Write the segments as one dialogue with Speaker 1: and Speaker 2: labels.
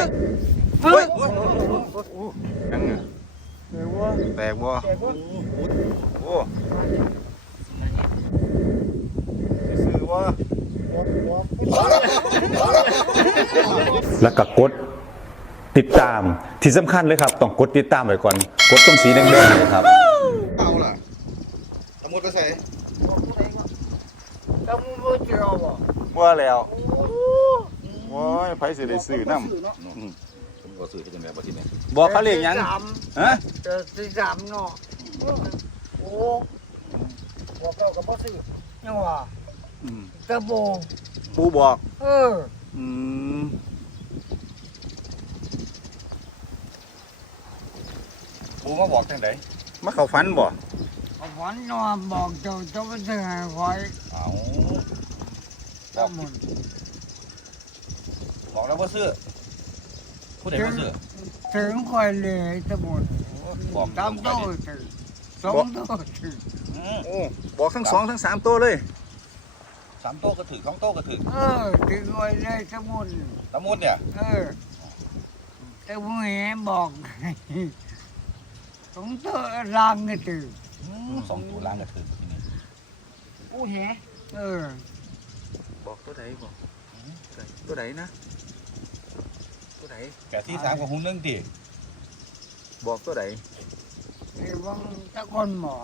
Speaker 1: ยเฮ้ยยังไงแตกบ่โอ้ซื้อว่าแล้วก็กดติดตามที่สำคัญเลยครับต้องกดติดตามไว้ก่อนกดตรงสีแดงๆเลยครับเอาล่ะสมุดไปใส่
Speaker 2: ตะมูบ่เจียวบ่
Speaker 1: ว่าแล้วโอ้ยไผสิได้ซื้อน้ำ
Speaker 3: ผมก็ซื้อให้จังได๋บ่ทีนี้
Speaker 1: บอกเขาเรียกยังฮะ
Speaker 2: ที่สามเนาะโอ้บอกเราก็บ่ซื้อยังว่าตะโบ
Speaker 1: ปูบอก
Speaker 3: ปูมาบอกจังได๋
Speaker 1: มาเข้าฝันบ่
Speaker 2: ฝันว่าบอกเจ้าไปซื้อให้ข่อย
Speaker 3: เอา
Speaker 2: ตะมุน
Speaker 3: บอกแล้วบ่ซื้อผู้ใดบ่ซื้อ
Speaker 2: ถึงข่อยเลยตะมุน
Speaker 3: บอก
Speaker 2: ตามโตถึง2โตถึง
Speaker 1: โอ้บอกทั้ง2ทั้ง3ตัวเลย
Speaker 3: 3โตก็ถึง2โตก็ถึง
Speaker 2: ถึงข่อยเลยตะมุน
Speaker 3: เนี่ย
Speaker 2: แต่ผู้เห็นบอก2โตล่างก็ถึง
Speaker 3: 2ตัวล่างก็ถึงทีนี้
Speaker 2: ผู้เห็น
Speaker 1: บอกตัวไหนบอกตัวไหนนะตัวไหน
Speaker 3: แกที่3ของหุ้นนึงติ
Speaker 1: บอกตัวไหน
Speaker 2: ไอ้วังตะคนหมอ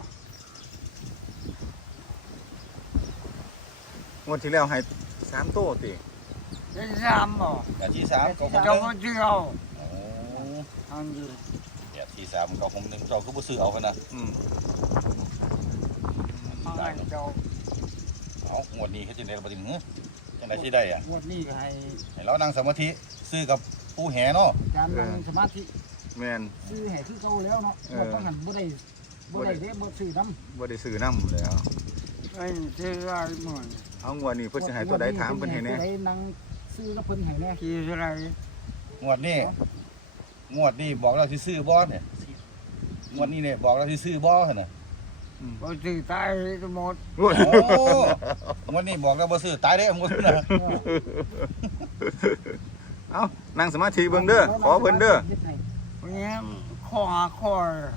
Speaker 1: วันที่แล้วให้3ตัวติ
Speaker 2: ได้3หมอ
Speaker 3: แกที่3ของหุ้นนึง
Speaker 2: เจ้าบ่ซื้อเอา
Speaker 3: โอ้
Speaker 2: อันนี้
Speaker 3: แกที่3ของหุ้นนึงเจ้าก็บ่ซื้อเอาคั่นน่ะ
Speaker 2: เจ้า
Speaker 3: เอางวดนี้เฮ็ดจังได๋บ่ถึงจังได๋สิได้อ่ะ
Speaker 2: งวดนี้
Speaker 3: ให้เรานั่งสมาธิซื้อกับผู้แห่เนาะ
Speaker 2: การนั่งสมาธิ
Speaker 1: แม่น
Speaker 2: ซื้อแห่คือเก่าแล้วเนาะบ่ต้องหันบ่ได้เด้บ่ซื้อน
Speaker 1: ำบ่ได้ซื้อนำแล้ว
Speaker 2: ซื้อได้หมด
Speaker 1: เอางวดนี้เพิ่นสิให้ตัวใดถามเพิ่นให้แน่
Speaker 2: ตัวใดนั่งซื้อกับเพิ่นให้แน่คืออะไร
Speaker 3: งวดนี้บอกเราสิซื้อบ่เนี่ยงวดนี้เนี่ยบอกเราสิซื้อบ่หั่นน่ะ
Speaker 2: บ่ซื้อตายหมด
Speaker 3: โอ้งวดนี้บอกเราบ่ซื้อตายเด้หมดน่ะ
Speaker 1: เอานั่งสมาธิเบิ่งเด้อขอเพิ่นเด้อ
Speaker 2: เนี่ยข้อหาข้อ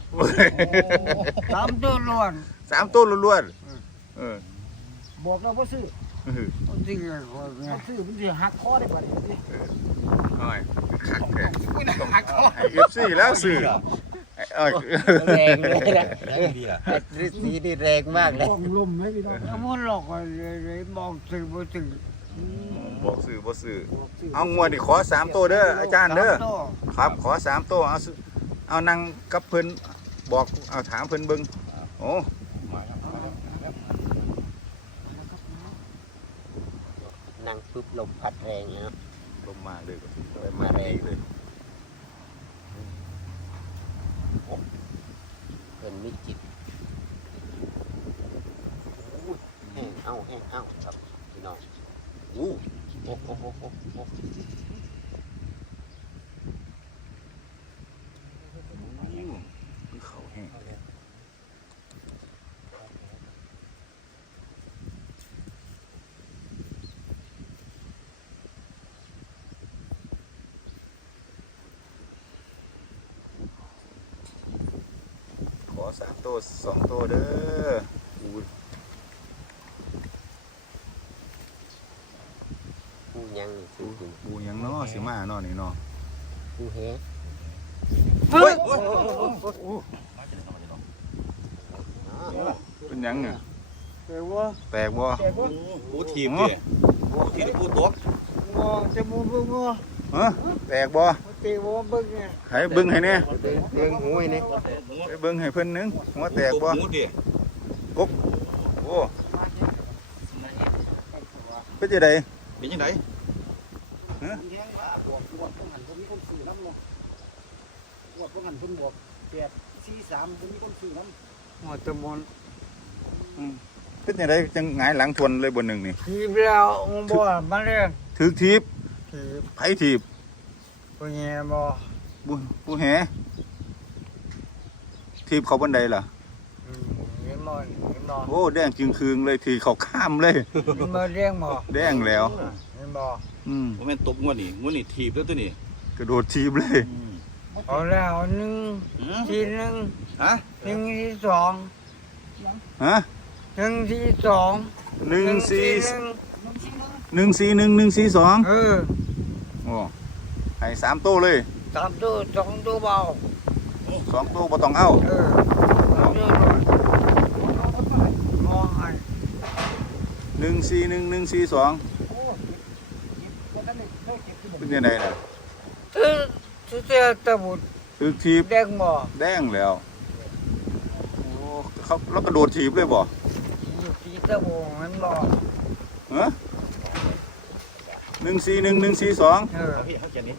Speaker 2: 3ตัวล้วน
Speaker 1: 3ตัวล้วน
Speaker 2: บอกเราบ่ซื้อบ่ซื้อบ่ซื้อมันสิหักคอได้บัดนี้
Speaker 1: โอ้ยคักแท้หักคอให้ FC แล้วซื้อ
Speaker 2: แรงเลยนะ
Speaker 3: ดีอ่ะ
Speaker 2: สีนี่แรงมากเลยลมไหมพี่น้องถ้ามันหลอกเลยบอกซื้อบ่ซื้อ
Speaker 1: บอกซื้อบ่ซื้อเอางวดนี่ขอ3ตัวเด้ออาจารย์เด้อครับขอ3ตัวเอานั่งกับเพิ่นบอกเอาถามเพิ่นเบิ่งโอ้
Speaker 2: นั่งปุ๊บลมพัดแรงเนาะ
Speaker 1: ลมมาเลย
Speaker 2: มาแรง
Speaker 1: เลย
Speaker 2: เป็นมิจิตแห้งเอาครับพี่น้องโอ้
Speaker 1: เขาแห้งขอ3ตัว2ตัวเด้อ
Speaker 2: ปูยัง
Speaker 1: ปูยังเนาะสิมาเนาะนี่เนาะ
Speaker 2: ปูเฮ
Speaker 1: เฮ้ยเป็นยังไงแตกบ่
Speaker 3: ปูทีมดิปูทีมปูตก
Speaker 2: งอจะมูเบิ่งงอ
Speaker 1: แตกบ่
Speaker 2: เตะบ่เบิ่งไง
Speaker 1: ให้เบิ่งให้แน่
Speaker 2: เบิ่งหูให้แน่
Speaker 1: ไปเบิ่งให้เพิ่นนึงหัวแตกบ่กุ๊กโอ้เป็นจังได๋
Speaker 3: เป็นจังได๋
Speaker 2: ฮะแห้งว่าบวกต้องหันคนมีคนซื้อน้ำเนาะบวกต้องหันคนบวก843คนมีคนซื้อน้ำหมดจำนวน
Speaker 1: เป็นจังได๋จังหงายหลังทวนเลยบนนึงนี่
Speaker 2: ทีบแล้วบ่มาเรื่อง
Speaker 1: ถึกทีบไผทีบ
Speaker 2: ผู้แห่บ่
Speaker 1: ผู้แห่ทีบเขาบนใดล่ะ
Speaker 2: เห็นบ่
Speaker 1: โอ้แดงจึงคืงเลยทีเขาข้ามเลย
Speaker 2: เห็นบ่แดงบ่
Speaker 1: แดงแล้ว
Speaker 2: เห็นบ่
Speaker 3: บ่แม่นตบงวดนี่ทีบแล้วตัวนี้
Speaker 1: กระโดดทีบเลย
Speaker 4: เอาแล้วหนึ่ง
Speaker 3: หือ
Speaker 4: ทีหนึ่ง
Speaker 3: ฮะ
Speaker 4: หนึ่งที่สอง
Speaker 1: ฮะ
Speaker 4: หนึ่งที่สอง
Speaker 1: 1 4
Speaker 4: หนึ่ง
Speaker 1: 1 4 1 1 4 2
Speaker 4: เออ
Speaker 1: โอ้ให้3ตัวเลย
Speaker 4: สามตัวสองตัวเบา
Speaker 1: 2ตัวบ่ต้องเอา
Speaker 4: เออสามตัวหน่อยมองให้
Speaker 1: 1 4 1 1 4 2เป็นยังไงน่ะ
Speaker 4: ซื้อเสื้อตะบุด
Speaker 1: ถึกทีบ
Speaker 4: แดงบ่
Speaker 1: แดงแล้วโอ้เขาแล้วกระโดดทีบเลยบ่
Speaker 4: สีตะบุดมันบ่
Speaker 1: ฮะ1 4 1 1 4 2
Speaker 4: เออ
Speaker 3: พี่เขาเขียนนี้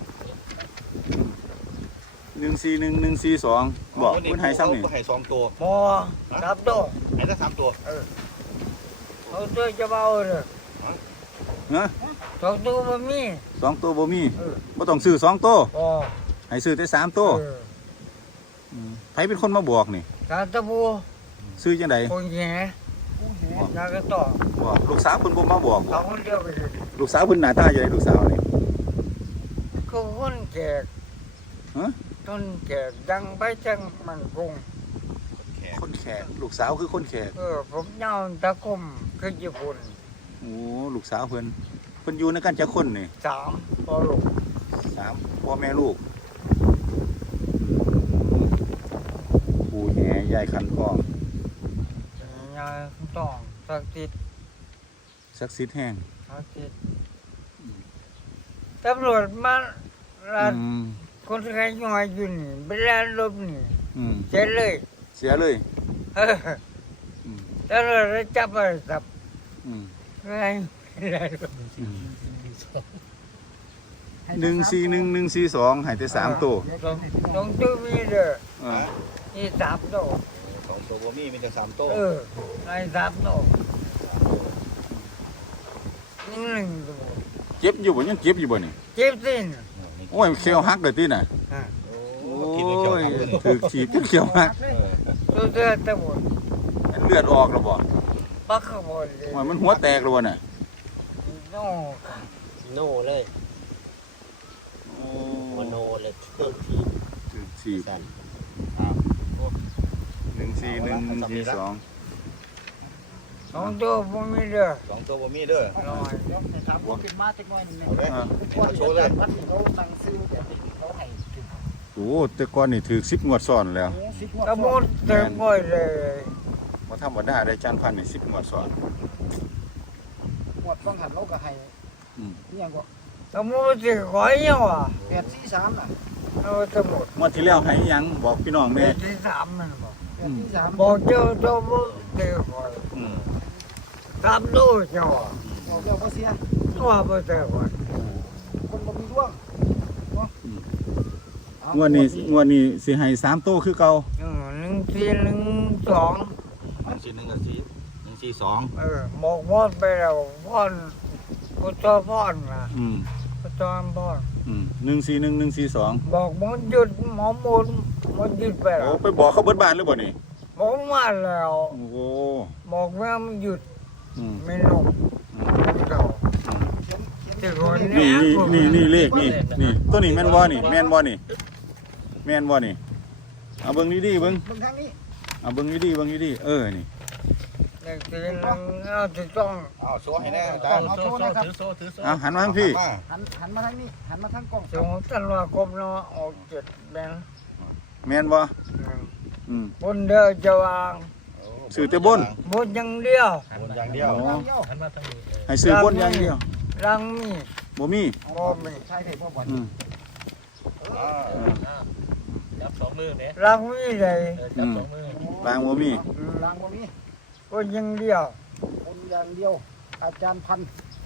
Speaker 1: 1 4 1 1 4 2บอกคุณให้ซ้ำนี่
Speaker 3: ให้สองตัว
Speaker 4: บ่รับโต
Speaker 3: ให้ได้3ตัว
Speaker 4: เอาตัวจะเบาเลย
Speaker 1: ฮะ
Speaker 4: สองตัวบ่มี
Speaker 1: 2ตัวบ่มี
Speaker 4: เออ
Speaker 1: บ่ต้องซื้อ2ตัว
Speaker 4: บ่
Speaker 1: ให้ซื้อแต่3ตัว
Speaker 4: เออ
Speaker 1: ไผเป็นคนมาบอกนี่
Speaker 4: สามตะบู
Speaker 1: ซื้อจังได๋
Speaker 4: คนแย่นากระต่อ
Speaker 1: บอกลูกสาวเพิ่นบ่มาบอกบ่
Speaker 4: เขาคนเดียวไปเลย
Speaker 1: ลูกสาวเพิ่นหน้าตาจังไดลูกสาวนี่
Speaker 4: ก็คนแก่
Speaker 1: ฮะ
Speaker 4: ต้นแก่ดังไปจังมันคง
Speaker 1: คนแขกลูกสาวคือคนแขก
Speaker 4: ผมยาวตะคมคือญี่ปุ่น
Speaker 1: โอ้ลูกสาวเพิ่นอยู่ในกันจักคนนี่
Speaker 4: สามพอลูก
Speaker 1: 3พ่อแม่ลูกปู่แย่ยายคันคอง
Speaker 4: ยายต้องสักติด
Speaker 1: ศักดิ์สิทธิ์แห้ง
Speaker 4: สักติดตำรวจมาลาด
Speaker 1: อืม
Speaker 4: คนไข้ย่อยอยู่นี่เวลาลบนี่
Speaker 1: อืม
Speaker 4: เจ๊เลย
Speaker 1: เสียเลย
Speaker 4: เออ
Speaker 1: อืม
Speaker 4: ตำรวจจับไปจับ
Speaker 1: อืม
Speaker 4: ไง
Speaker 1: 141 142ให้แต่3ตัว
Speaker 4: ต้องตัวมีเด้อ
Speaker 1: เออ
Speaker 4: นี่สามตัว
Speaker 3: 2ตัวบ่มีมีแต่3ตัว
Speaker 4: ไอ้สามตัวนี่หนึ่งตัว
Speaker 1: เจ็บอยู่บ่ยังเจ็บอยู่บ่นี่
Speaker 4: เจ็บสิ้น
Speaker 1: โอ้ยเขียวหักเลยติน่ะ
Speaker 3: โอ้
Speaker 1: โอ้
Speaker 3: กินเขียวย
Speaker 1: ถือขีดเขียวหัก
Speaker 4: ตัวเสื้อตะบน
Speaker 1: เลือดออกแล้วบ่
Speaker 4: ปักขบวนเลย
Speaker 1: ว่ามันหัวแตกแล้วบ่น่ะ
Speaker 4: โน่
Speaker 2: โน่เลย
Speaker 1: โอ้
Speaker 2: โมโนเลยเครื่องที
Speaker 1: ถือขีด
Speaker 2: กัน
Speaker 1: 141 142
Speaker 4: สองตัวผมมีเด้อ
Speaker 3: 2ตัวบ่มีเด้อ
Speaker 4: น้อย
Speaker 2: ถามว่าเป็นมาจากน้อยนึง
Speaker 3: เอาเด้อ
Speaker 1: อ่า
Speaker 3: โชว์เลย
Speaker 2: วัดเขาตั้งซื้อแบบเขาให้ถึง
Speaker 1: โอ้แต่ก่อนนี่ถือ10งวดซ้อนแล้ว
Speaker 2: 10งวด
Speaker 4: ตะบนเต็มบ่อยเลย
Speaker 1: บ่ธรรมดาได้จานพันนี่10งวดซ้อน
Speaker 2: งวดต้องหันเราก็ให้
Speaker 1: อืม
Speaker 2: นี่ยังก็
Speaker 4: ตะบนสิขอยยังวะ
Speaker 2: 843น่ะ
Speaker 4: เอาตะบน
Speaker 1: งวดที่แล้วให้หยังบอกพี่น้อง
Speaker 4: เป็
Speaker 1: แน่
Speaker 4: นที่สามมันบอก
Speaker 2: 843
Speaker 4: บอกเจ้าตะบนสิขอย
Speaker 1: อืม
Speaker 4: สามตัวเจ้า
Speaker 2: บอกแล้วบ่เสีย
Speaker 4: ตัวบ่เจอขอย
Speaker 2: คนบ่มีดวง
Speaker 1: งวดนี้สิให้3โตวคือเก่า
Speaker 4: 1412
Speaker 3: 141กับ142
Speaker 4: บอกพอดไปแล้วพอดพุทธพอดนะ
Speaker 1: อืม
Speaker 4: พุทธพอด
Speaker 1: 141 142
Speaker 4: บอกมันหยุดหมอมุนมันหยุดไปแล้
Speaker 1: โอ้
Speaker 4: ว
Speaker 1: ไปบอกเขาเบิดบ้านหรือบ่นี่
Speaker 4: บอกมาแล้ว
Speaker 1: โอ้โห
Speaker 4: บอกแม่มันหยุด
Speaker 1: อืม
Speaker 4: ไม่ลงเก่าที่คน
Speaker 1: นี่
Speaker 4: เนี้ย
Speaker 1: นี่เลขนี่ตัวนี้แม่นบ่นี่แม่นบ่นี่แม่นบ่นี่เอาเบิ่งดีๆเบิ่ง
Speaker 2: เบิ่งทางนี้
Speaker 1: เอาเบิ่งดีๆเบิ่งดีๆนี่
Speaker 4: เด็กที่นึงเอาจะต้อง
Speaker 3: เอาโชว์ให้แน่อาจารย์
Speaker 2: เอาโชว์นะครับ
Speaker 1: เอาหันมาทางพี่
Speaker 2: หันมาทางนี้หันมาทางกล้อง
Speaker 4: สงสันว่าคมเนาะออกเจ็ดแบง
Speaker 1: แม่นบ่อืม
Speaker 4: บนเดือจะวาง
Speaker 1: ซื้อแต่บน
Speaker 4: บนอย่างเดียว
Speaker 3: บนอย่างเดียว
Speaker 1: อ๋อ
Speaker 2: เดียว
Speaker 1: ให้ซื้อบนอย่างเดียว
Speaker 4: รังมี
Speaker 1: บ่มี
Speaker 4: บ่มี
Speaker 2: ใช่เด้บ่บ่
Speaker 1: อืม
Speaker 5: จับสองมือเนี่ย
Speaker 4: รังมีเลย
Speaker 5: จับสองมือ
Speaker 1: ลางบ่มี
Speaker 2: ลางบ่มี
Speaker 4: บนอย่างเดียว
Speaker 2: คนอย่างเดียว อาจารย์พันธุ์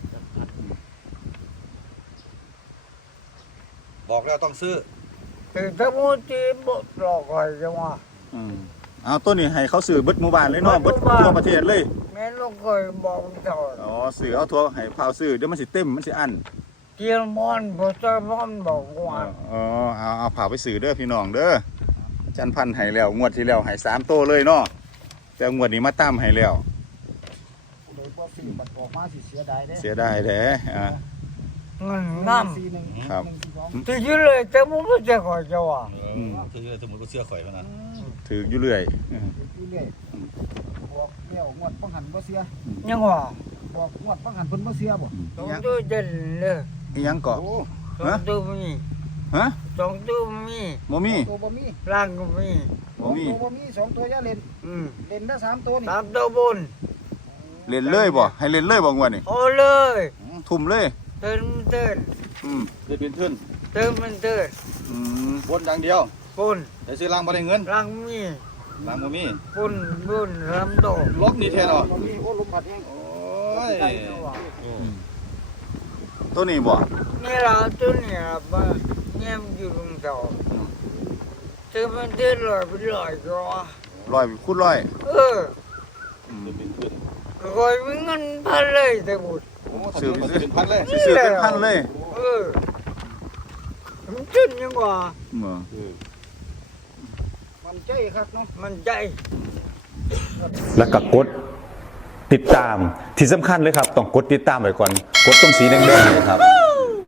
Speaker 3: บอกแล้วต้องซื้อ
Speaker 4: ถึงถ้ามูจีบหลอกคอยจังว่า
Speaker 1: อืมเอาตัวนี้ให้เขาซื้อเบิดหมู่บ้านเลยเนาะ
Speaker 4: เบิ
Speaker 1: เบิ
Speaker 4: ด
Speaker 1: ด
Speaker 4: หมู่บ้าน
Speaker 1: ทั่วประเทศเลย
Speaker 4: แม่ลูกเคยบอกเจ้า
Speaker 1: อ๋อซื้อเอาทั่วให้พาวซื้อเดี๋ยวมันสิเต็มมันสิอั้น
Speaker 4: เกียร์มอนพอเจ้ามอนบอกว่า
Speaker 1: อ๋อเอาผ่าไปซื้อเด้อพี่น้องเด้อจันพันให้แล้วงวดที่แล้วให้3โตวเลยเนาะแต่งวดนี้มาตามให้แล้ว
Speaker 2: โดยบ่ซื้อบัตรออกมาสิเสียดายเด้
Speaker 1: เสียดายแท้อ่า
Speaker 4: มันน้
Speaker 2: สี่หนึ่ง
Speaker 1: ครับ
Speaker 2: หนึ่งสี่สอง
Speaker 4: ำที่ยืนเลยแต่มึงไม่จะขอจะว่า
Speaker 3: ถือสมมุติก็เสื้อข่อยมานะ
Speaker 1: ถืออยู่เรื่อย
Speaker 2: เรื่อยๆบอกแล้วงวดป้องหันบ่เสีย
Speaker 4: ยังว่า
Speaker 2: บอกงวดป้องหันเพิ่นบ่เสียบ่
Speaker 4: สองตัวเด่นเลย
Speaker 1: อีหยังเกาะ
Speaker 4: สองตัวมี
Speaker 1: ฮะ
Speaker 4: สองตัวมี
Speaker 1: บ่มี
Speaker 2: ตัวบ่มี
Speaker 4: ล่างก็มี
Speaker 1: บ่มี
Speaker 2: ตัวบ่มีสองตัวอย่าเล่น เล่นได้สามตัวนี่
Speaker 4: สามตัวบน
Speaker 1: เล่นเลยบ่ให้เล่นเลยบ่งวดนี่
Speaker 4: โอ้เลย
Speaker 1: ทุ่มเลย
Speaker 4: เติมมันเติม
Speaker 1: อืม
Speaker 3: ได้เป็นขึ้น
Speaker 4: เติมมันเติม
Speaker 1: อืม
Speaker 3: บนอย่างเดียว
Speaker 4: บน
Speaker 3: แต่ซื้อล่างบ่ได้เงิน
Speaker 4: ล่างมี
Speaker 3: ล่างบ่มี
Speaker 4: บนบนลำโต
Speaker 3: ลบนี่แท้เนาะ
Speaker 2: บ่มีโอ้ลมพัดแห้ง
Speaker 3: โอ้ย
Speaker 2: ได้เนาะว่ะ
Speaker 1: ตัวนี้บ่
Speaker 4: นี่เราตัวเนี่ยบ้าเนี่ยมันอยู่ตรงเสาเติมมันเติมลอยไปลอยก็ว่า
Speaker 1: ร้อยคูณร้อย
Speaker 4: เออ
Speaker 3: ได้เป็นขึ้น
Speaker 4: คอยมีเงินพันเลยแต่บุตร
Speaker 3: โอ้ซื้อเป็นพันเลย
Speaker 1: ซื้อเป็นพันเลย
Speaker 4: เออมันจุนยังว่า
Speaker 1: บ่
Speaker 2: มันใจครับเนาะ
Speaker 4: มันใจ
Speaker 6: แล้วก็กดติดตามที่สำคัญเลยครับ ต้องกดติดตามไว้ก่อน กดตรงสีแดงๆเนยครับ